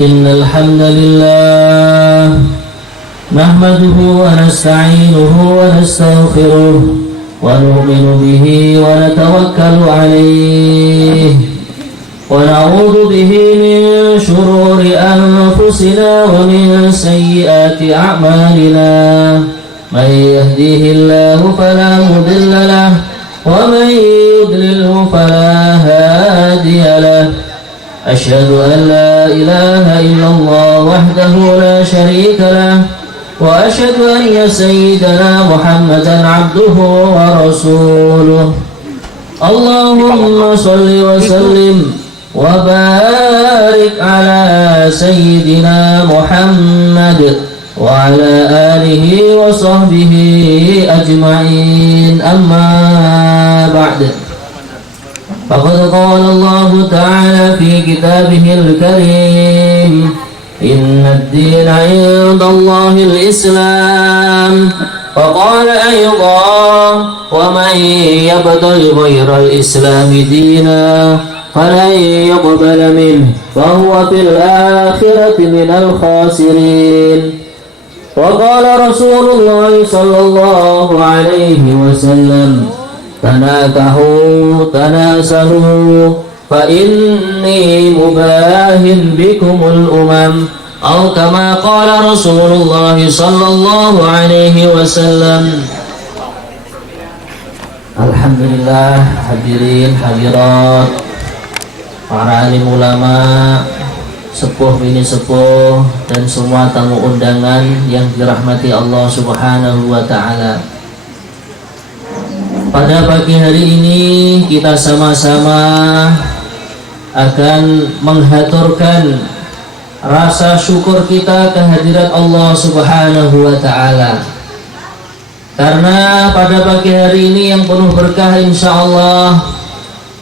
إن الحمد لله نحمده ونستعينه ونستغفره ونؤمن به ونتوكل عليه ونعوذ به من شرور أنفسنا ومن سيئات أعمالنا من يهديه الله فلا مضل له ومن يضلله فلا هادي له أشهد أن لا إله إلا الله وحده لا شريك له وأشهد أن سيدنا محمدا عبده ورسوله اللهم صل وسلم وبارك على سيدنا محمد وعلى آله وصحبه أجمعين أما بعد فقد قال الله تعالى في كتابه الكريم إن الدين عند الله الإسلام وقال أيضا ومن يبتغي غير الإسلام دينا فلن يقبل منه فهو في الآخرة من الخاسرين وقال رسول الله صلى الله عليه وسلم تناكحوا تناسلوا فإني مباهن بكم الأمم أو كما قال رسول الله صلى الله عليه وسلم. Alhamdulillah, hadirin hadirat, para alim ulama, sepuh bini sepuh, dan semua tamu undangan yang dirahmati Allah Subhanahu wa Ta'ala. Pada pagi hari ini kita sama-sama akan menghaturkan rasa syukur kita kehadirat Allah Subhanahu wa Ta'ala, karena pada pagi hari ini yang penuh berkah insyaallah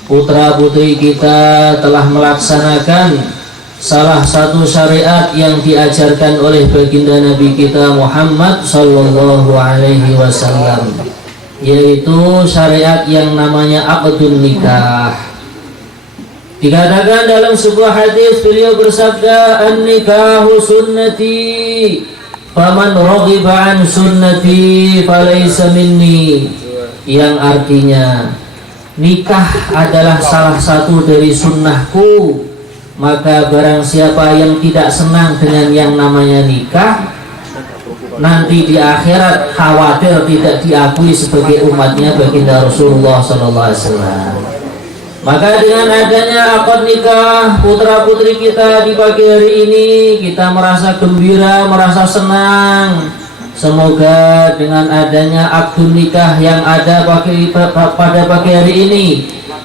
putra putri kita telah melaksanakan salah satu syariat yang diajarkan oleh baginda Nabi kita Muhammad sallallahu alaihi wasallam, yaitu syariat yang namanya aqdun nikah. Dikatakan dalam sebuah hadis, beliau bersabda, an-nikahu sunnati faman raghiba an sunnati falaysa minni, yang artinya nikah adalah salah satu dari sunnahku, maka barang siapa yang tidak senang dengan yang namanya nikah, nanti di akhirat khawatir tidak diakui sebagai umatnya baginda Rasulullah SAW. Maka dengan adanya akad nikah putra putri kita di pagi hari ini, kita merasa gembira, merasa senang. Semoga dengan adanya akad nikah yang ada pada pagi hari ini,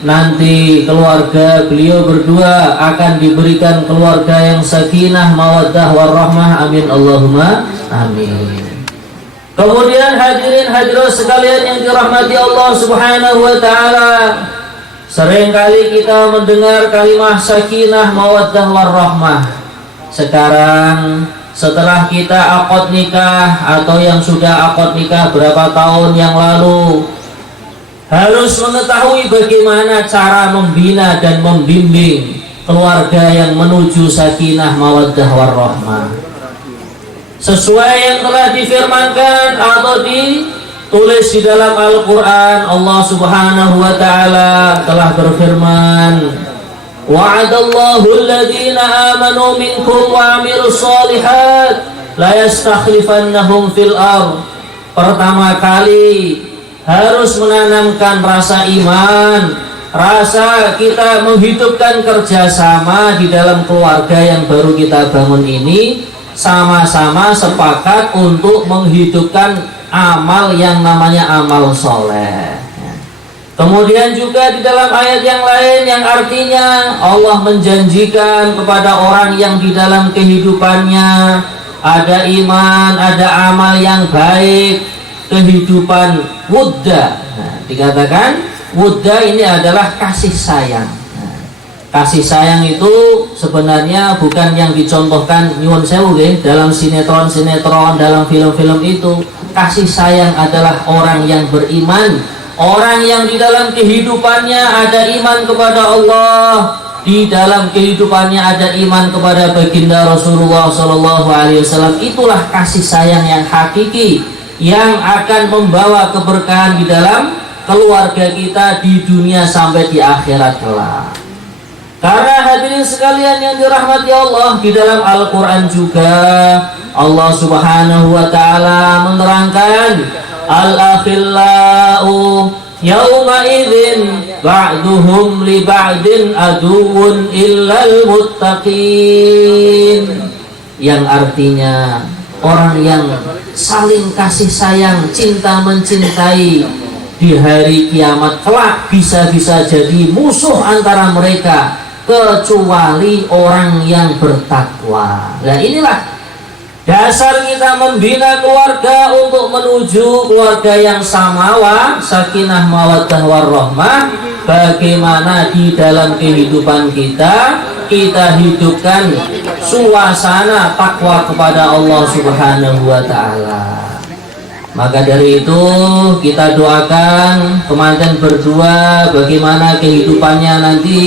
nanti keluarga beliau berdua akan diberikan keluarga yang sakinah, mawaddah, warahmah. Amin Allahumma amin. Kemudian hadirin hadirat sekalian yang dirahmati Allah Subhanahu wa Ta'ala, seringkali kita mendengar kalimah sakinah, mawaddah, warahmah. Sekarang setelah kita akad nikah atau yang sudah akad nikah berapa tahun yang lalu, harus mengetahui bagaimana cara membina dan membimbing keluarga yang menuju sakinah, mawaddah, warahmah. Sesuai yang telah difirmankan atau ditulis di dalam Al-Quran, Allah Subhanahu wa Ta'ala telah berfirman, wa'adallahu alladhina amanu minkum wa amilus solihat la yastakhlifannahum fil ardh. Pertama kali harus menanamkan rasa iman, rasa kita menghidupkan kerjasama di dalam keluarga yang baru kita bangun ini, sama-sama sepakat untuk menghidupkan amal yang namanya amal soleh. Kemudian juga di dalam ayat yang lain yang artinya Allah menjanjikan kepada orang yang di dalam kehidupannya ada iman, ada amal yang baik, kehidupan wudda. Dikatakan wudda ini adalah kasih sayang. Kasih sayang itu sebenarnya bukan yang dicontohkan nyuwun sewu dalam sinetron-sinetron, dalam film-film itu. Kasih sayang adalah orang yang beriman, orang yang di dalam kehidupannya ada iman kepada Allah, di dalam kehidupannya ada iman kepada baginda Rasulullah Sallallahu Alaihi Wasallam, itulah kasih sayang yang hakiki yang akan membawa keberkahan di dalam keluarga kita di dunia sampai di akhirat kelak. Karena hadirin sekalian yang dirahmati Allah, di dalam Al-Quran juga Allah Subhanahu wa Ta'ala menerangkan, al-akhillau yawma idzin ba'duhum li ba'din aduwwun illal muttaqin, yang artinya orang yang saling kasih sayang, cinta mencintai, di hari kiamat kelak bisa-bisa jadi musuh antara mereka kecuali orang yang bertakwa. Nah, inilah dasar kita membina keluarga untuk menuju keluarga yang samawa, sakinah mawaddah warahmah. Bagaimana di dalam kehidupan kita hidupkan suasana takwa kepada Allah Subhanahu wa Ta'ala. Maka dari itu kita doakan kemanten berdua bagaimana kehidupannya nanti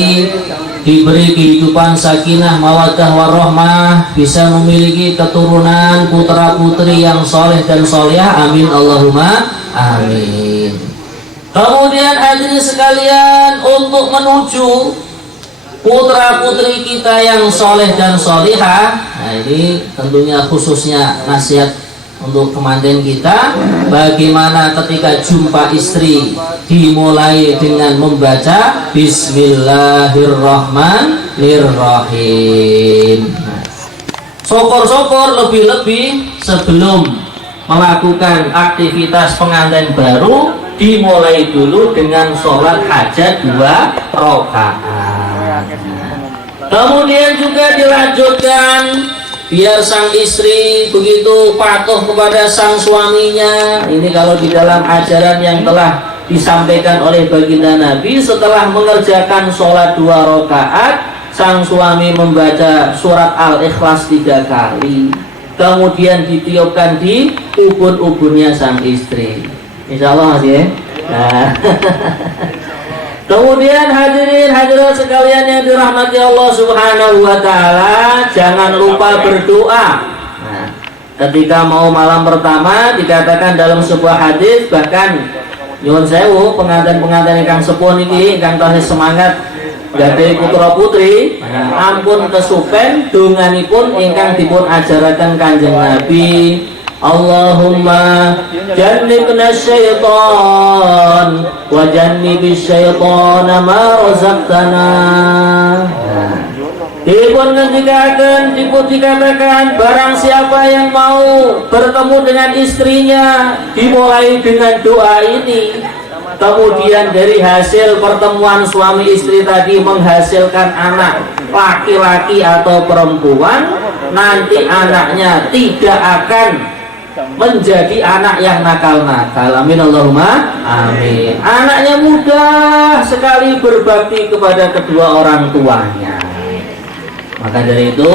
diberi kehidupan sakinah mawaddah warahmah, bisa memiliki keturunan putra putri yang soleh dan solehah, amin Allahumma amin. Kemudian hadirin sekalian, untuk menuju putra putri kita yang soleh dan solehah, nah ini tentunya khususnya nasihat untuk kemanten kita, bagaimana ketika jumpa istri dimulai dengan membaca Bismillahirrahmanirrahim. Syukur-syukur lebih-lebih sebelum melakukan aktivitas pengantin baru, dimulai dulu dengan sholat hajat 2 rakaat. Kemudian juga dilanjutkan biar sang istri begitu patuh kepada sang suaminya. Ini kalau di dalam ajaran yang telah disampaikan oleh baginda Nabi, setelah mengerjakan sholat 2 rakaat, sang suami membaca surat Al-Ikhlas 3 kali, kemudian ditiupkan di ubun-ubunnya sang istri. Insya Allah ya. Nah. Kemudian hadirin hadirat sekalian yang dirahmati Allah Subhanahu wa Ta'ala, jangan lupa berdoa. Nah, ketika mau malam pertama dikatakan dalam sebuah hadis, bahkan nyuwun sewu pengantin-pengantin ingkang sepuh niki ingkang tasih semangat gadhahi putra putri, ampun kesupen donganipun ingkang dipun ajaraken Kanjeng Nabi. Allahumma jannibna syaitan wa jannibis syaitana ma razaqtana. Dipun ngendikaken, dipun dikatakan, barang siapa yang mau bertemu dengan istrinya, dimulai dengan doa ini. Kemudian dari hasil pertemuan suami istri tadi menghasilkan anak laki-laki atau perempuan, nanti anaknya tidak akan menjadi anak yang nakal-nakal, amin Allahumma amin. Anaknya mudah sekali berbakti kepada kedua orang tuanya. Maka dari itu,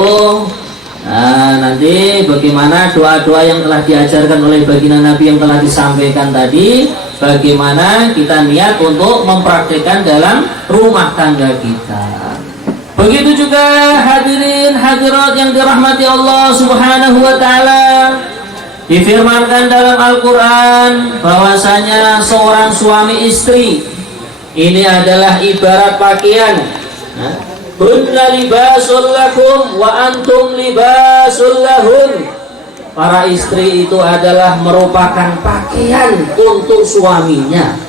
nanti bagaimana doa-doa yang telah diajarkan oleh baginda Nabi yang telah disampaikan tadi, bagaimana kita niat untuk mempraktikkan dalam rumah tangga kita. Begitu juga hadirin hadirat yang dirahmati Allah Subhanahu wa Ta'ala, difirmankan dalam Al-Quran bahwasanya seorang suami istri ini adalah ibarat pakaian. Hunna libasul lakum wa antum libasul lahun. Para istri itu adalah merupakan pakaian untuk suaminya.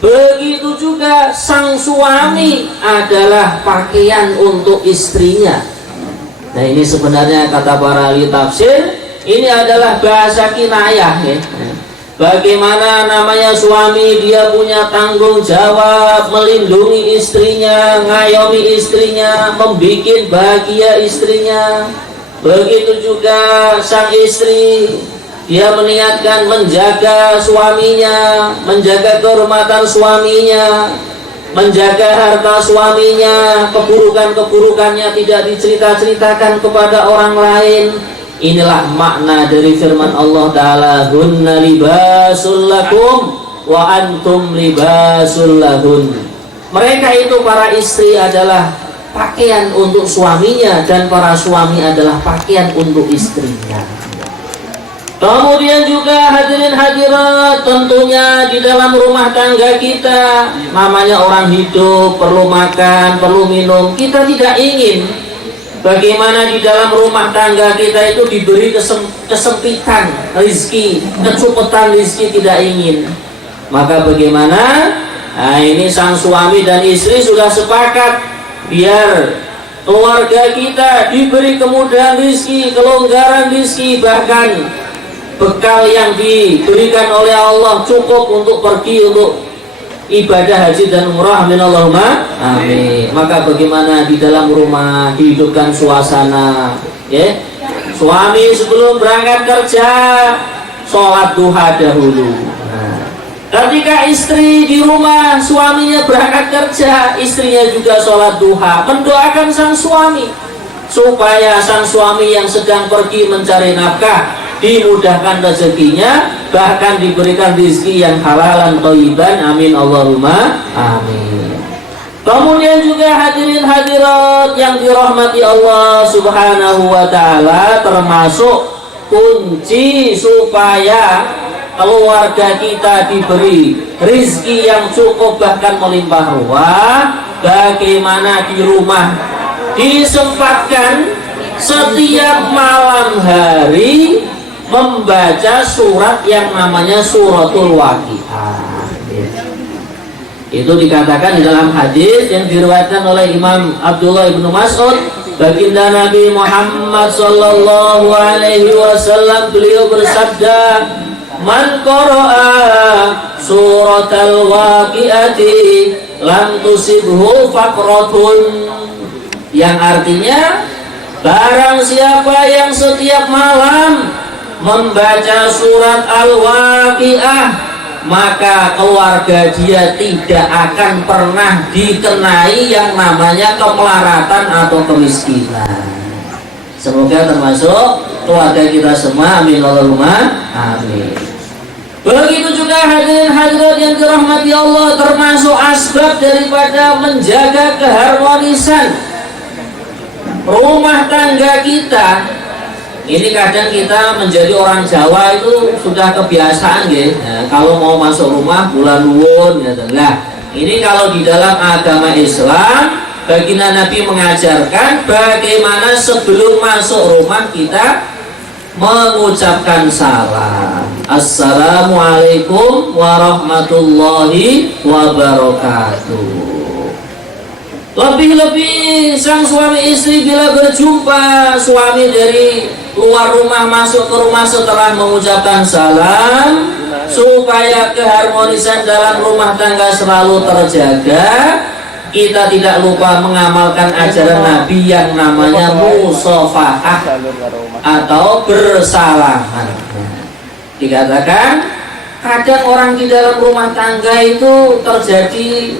Begitu juga sang suami adalah pakaian untuk istrinya. Nah, ini sebenarnya kata para ahli tafsir, ini adalah bahasa kinayah ya. Bagaimana namanya suami, dia punya tanggung jawab melindungi istrinya, ngayomi istrinya, membikin bahagia istrinya. Begitu juga sang istri, dia meniatkan menjaga suaminya, menjaga kehormatan suaminya, menjaga harta suaminya, keburukan-keburukannya tidak dicerita-ceritakan kepada orang lain. Inilah makna dari firman Allah Ta'ala, hunna libasul lakum wa antum libasul lahun. Mereka itu para istri adalah pakaian untuk suaminya dan para suami adalah pakaian untuk istrinya. Kemudian juga hadirin hadirat, tentunya di dalam rumah tangga kita, namanya orang hidup, perlu makan, perlu minum. Kita tidak ingin bagaimana di dalam rumah tangga kita itu diberi kesempitan rizki, kecupetan rizki, tidak ingin. Maka bagaimana? Nah, ini sang suami dan istri sudah sepakat biar keluarga kita diberi kemudahan rizki, kelonggaran rizki, bahkan bekal yang diberikan oleh Allah cukup untuk pergi untuk ibadah haji dan umrah. Amin Allahumma amin. Maka bagaimana di dalam rumah dihidupkan suasana, ya, suami sebelum berangkat kerja sholat duha dahulu. Nah, ketika istri di rumah suaminya berangkat kerja, istrinya juga sholat duha, mendoakan sang suami supaya sang suami yang sedang pergi mencari nafkah dimudahkan rezekinya, bahkan diberikan rezeki yang halalan thayyiban. Amin Allahumma amin. Kemudian juga hadirin hadirat yang dirahmati Allah Subhanahu wa taala, termasuk kunci supaya keluarga kita diberi rezeki yang cukup bahkan melimpah ruah, bagaimana di rumah disempatkan setiap malam hari membaca surat yang namanya suratul Waqiah. Itu dikatakan di dalam hadis yang diriwayatkan oleh Imam Abdullah ibnu Mas'ud, baginda Nabi Muhammad sallallahu alaihi wasallam, beliau bersabda, "Man qara'a suratal waqi'ati lam tusibhu faqratun." Yang artinya, barang siapa yang setiap malam membaca surat Al-Waqiah, maka keluarga dia tidak akan pernah dikenai yang namanya kemelaratan atau kemiskinan. Semoga termasuk keluarga kita semua. Amin Allahumma amin. Begitu juga hadirin hadirat yang dirahmati Allah, termasuk asbab daripada menjaga keharmonisan rumah tangga kita. Ini kadang kita menjadi orang Jawa itu sudah kebiasaan ya. Nah, kalau mau masuk rumah bulan nuwun gitu. Nah, ini kalau di dalam agama Islam, baginda Nabi mengajarkan bagaimana sebelum masuk rumah kita mengucapkan salam. Assalamualaikum warahmatullahi wabarakatuh. Lebih-lebih sang suami istri bila berjumpa, suami dari luar rumah masuk ke rumah setelah mengucapkan salam, supaya keharmonisan dalam rumah tangga selalu terjaga. Kita tidak lupa mengamalkan ajaran Nabi yang namanya musafahah atau bersalaman. Dikatakan kadang orang di dalam rumah tangga itu terjadi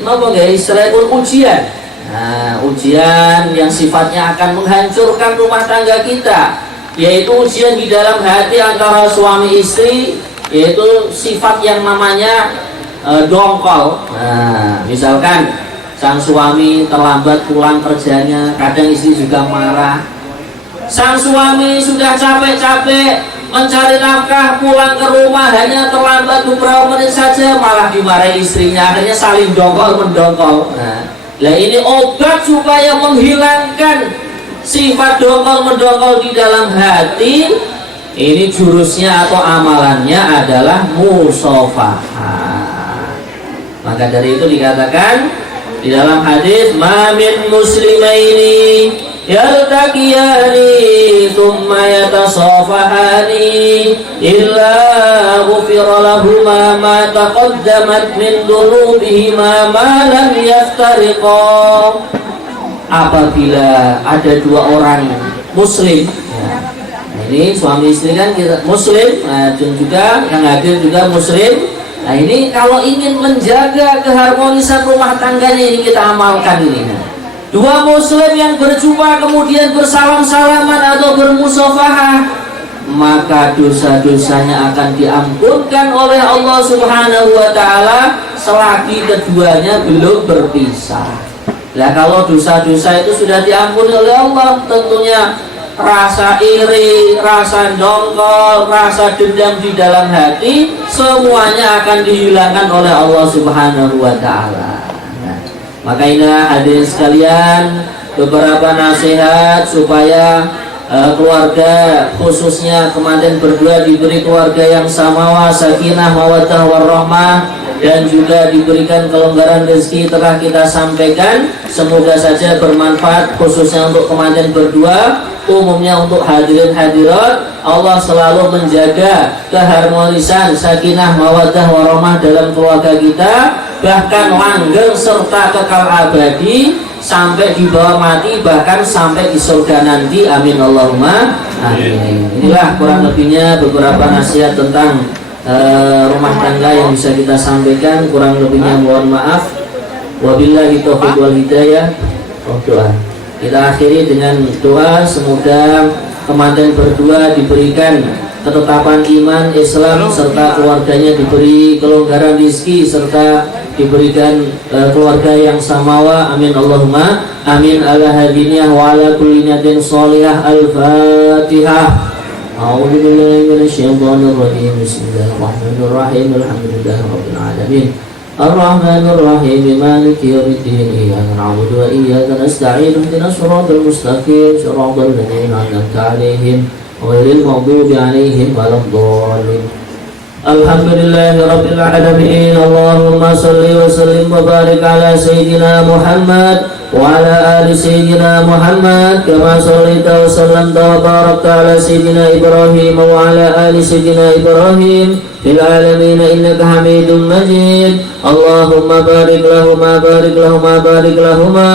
istilahnya ujian. Nah, ujian yang sifatnya akan menghancurkan rumah tangga kita, yaitu ujian di dalam hati antara suami istri, yaitu sifat yang namanya dongkol. Nah, misalkan sang suami terlambat pulang kerjanya, kadang istri juga marah. Sang suami sudah capek-capek mencari nafkah, pulang ke rumah hanya terlambat beberapa menit saja, malah dimarahi istrinya, akhirnya saling dongkol mendongkol. Nah, ini obat supaya menghilangkan sifat dongkol mendongkol di dalam hati. Ini jurusnya atau amalannya adalah musafahah. Maka dari itu dikatakan di dalam hadis, "Ma min muslimaini yaltaqiyani thumma yatasafahani illa ghufira lahuma ma taqaddamat min dhunubihima ma lam yaftariqa." Apabila ada dua orang muslim, ini suami istri kan kita muslim, dan juga yang hadir juga muslim. Nah, ini kalau ingin menjaga keharmonisan rumah tangganya, ini kita amalkan ini. Dua muslim yang berjumpa kemudian bersalam-salaman atau bermusafahah, maka dosa-dosanya akan diampunkan oleh Allah Subhanahu wa taala selagi keduanya belum berpisah. Nah kalau dosa-dosa itu sudah diampuni oleh Allah, tentunya rasa iri, rasa dongkol, rasa dendam di dalam hati semuanya akan dihilangkan oleh Allah Subhanahu wa taala. Nah, maka inilah hadirin sekalian beberapa nasihat supaya keluarga khususnya kemanten berdua diberi keluarga yang samawa, sakinah, mawaddah warahmah, dan juga diberikan kelonggaran rezeki telah kita sampaikan. Semoga saja bermanfaat khususnya untuk kemanten berdua, umumnya untuk hadirin hadirat. Allah selalu menjaga keharmonisan, sakinah, mawaddah warahmah dalam keluarga kita, bahkan langgeng serta kekal abadi sampai di bawah mati, bahkan sampai di surga nanti. Amin Allahumma amin. Inilah kurang lebihnya beberapa nasihat tentang rumah tangga yang bisa kita sampaikan. Kurang lebihnya mohon maaf. Wabillahi taufiq wal hidayah. Doa kita akhiri dengan doa, semoga kemanten berdua diberikan ketetapan iman Islam serta keluarganya diberi kelonggaran rezeki serta diberikan keluarga yang samawa. Amin Allahumma amin. Ala hadiniyah wa ala kulli niyatin sholihah. Al-Fatihah. A'udzu billahi minasyaitonir rajim. Bismillahirrahmanirrahim. Alhamdulillahi rabbil alamin. Ar-Rahmanir Rahim. Maliki yaumiddin. Iyyaka na'budu wa iyyaka nasta'in. Ihdinas siratal mustaqim. Siratal ladzina an'amta 'alaihim ghairil maghdubi 'alaihim waladdallin. Alhamdulillahi rabbil alamin. Allahumma salli wa sallim wa barik ala sayyidina Muhammad wa ala ali sayyidina Muhammad kama sallaita wa sallamta wa barakta ala sayyidina Ibrahim wa ala ali sayyidina Ibrahim fil alamin innaka Hamidum Majid. Allahumma barik lahuma barik lahuma barik lahuma.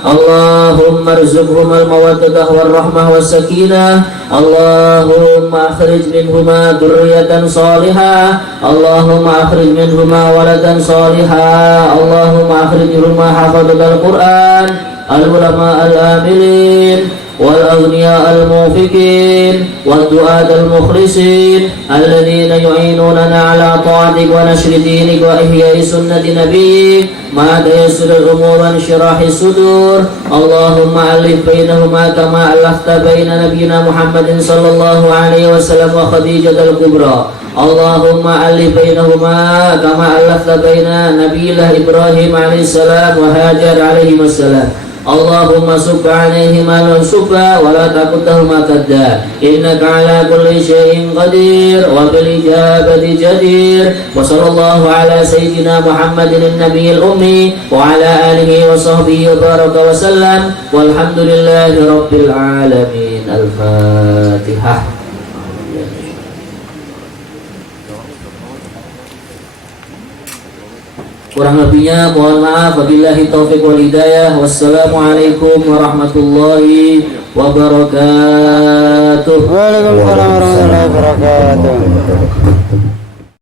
Allahumma arzuqhuma al-mawaddah war rahmah was sakinah. Allahumma akhrij minhuma dhurriyatan salihah. Allahumma akhrij minhuma waladan salihah. Allahumma akhrij minhuma hafadhatal Qur'an, al-ulama al-amilin wal-aghniya al-mufiqin wad-du'at al-mukhlisin alladhina yu'inunana ala ta'atik wa nashri dinik wa ihya'i sunnati nabiyyik ma tayassur al-umur wa insyirahi sudur. Allahumma alif bainahuma kama alafta baina nabiyyina Muhammadin sallallahu alaihi wasallam wa Khadijatul Kubra. Allahumma alif bainahuma kama alafta baina nabiyillah Ibrahim alaihi salam wa Hajar alaihi wassalam. Allahumma subba alaihima lan subba wa la taquddahuma kadda innaka ala kulli syai'in qadir wa bil ijabati jadir. Wa sallallahu ala sayyidina Muhammadin an-nabiyil ummi wa ala alihi wa sahbihi wa baraka wa sallam walhamdulillahi rabbil alamin. Al-Fatihah. Kurang lebihnya mohon maaf. Wabillahi taufiq wal hidayah. Wassalamualaikum warahmatullahi wabarakatuh. Waalaikumsalam warahmatullahi wabarakatuh.